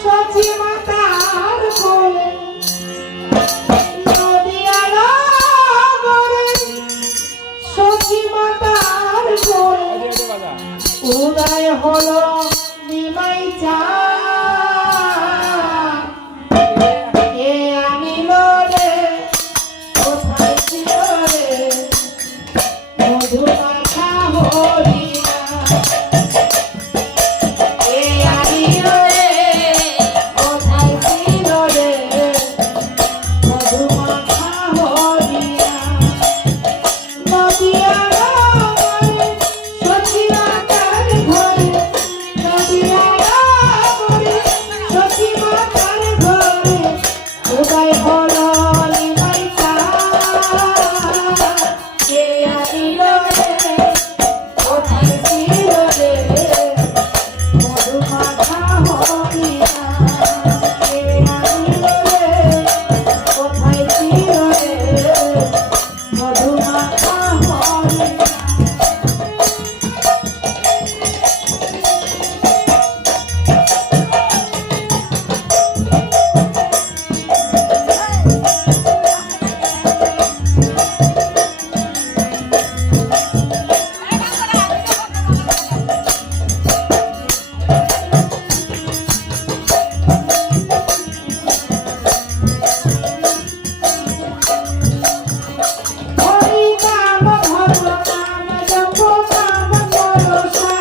সচি মাতার কোলে নদিয়ার গরে সচি মাতার কোলে উদয় হলো নিমাই চা কে আনিল রে কোথায় ছিল রে মধু মাখা হরিণা কে আনিল রে কোথায় ছিল রে মধু মাখা হরিণা নদিয়ার গরে সচি মাতার ঘরে নদিয়ার গরে সচি মাতার ঘরে উদয় হলো নিমাই চা কে আনিল রে কোথায় ছিল রে মধু মাখা হরিণা কে আনিল রে কোথায় ছিল রে মধু মাখা হরিণা হরি নাম ভদ্র নাম জপ নাম বরসা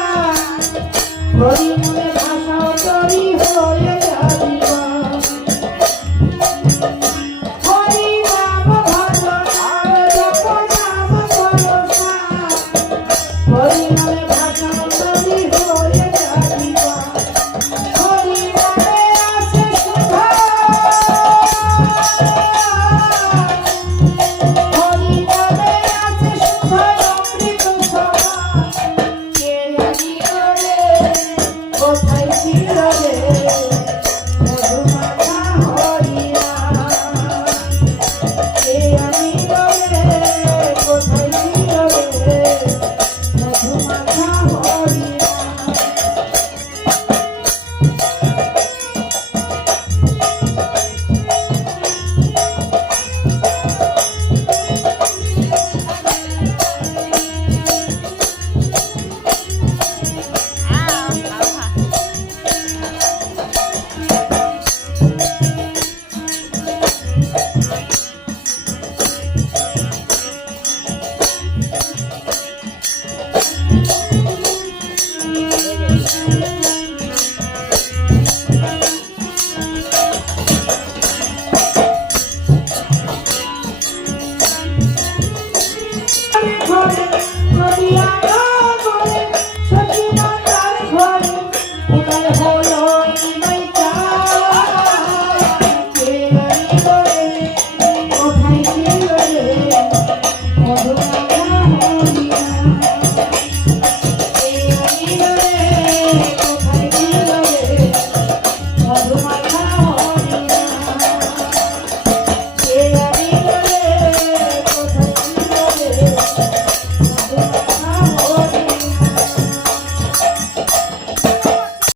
হরি মনে ভাষা তরি হয়ে যাবিবা হরি নাম ভদ্র নাম জপ নাম বরসা হরি মনে ভাষা তরি হয়ে যাবিবা হরি নামে আছে সুধা হরি নামে আছে সুধা অমৃত সভা কে আনিল রে কোথায় ছিল রে মধু মাখা হরিণা কে আনিল রে কোথায় ছিল রে মধু মাখা হরিণা ঘরে নদিয়ার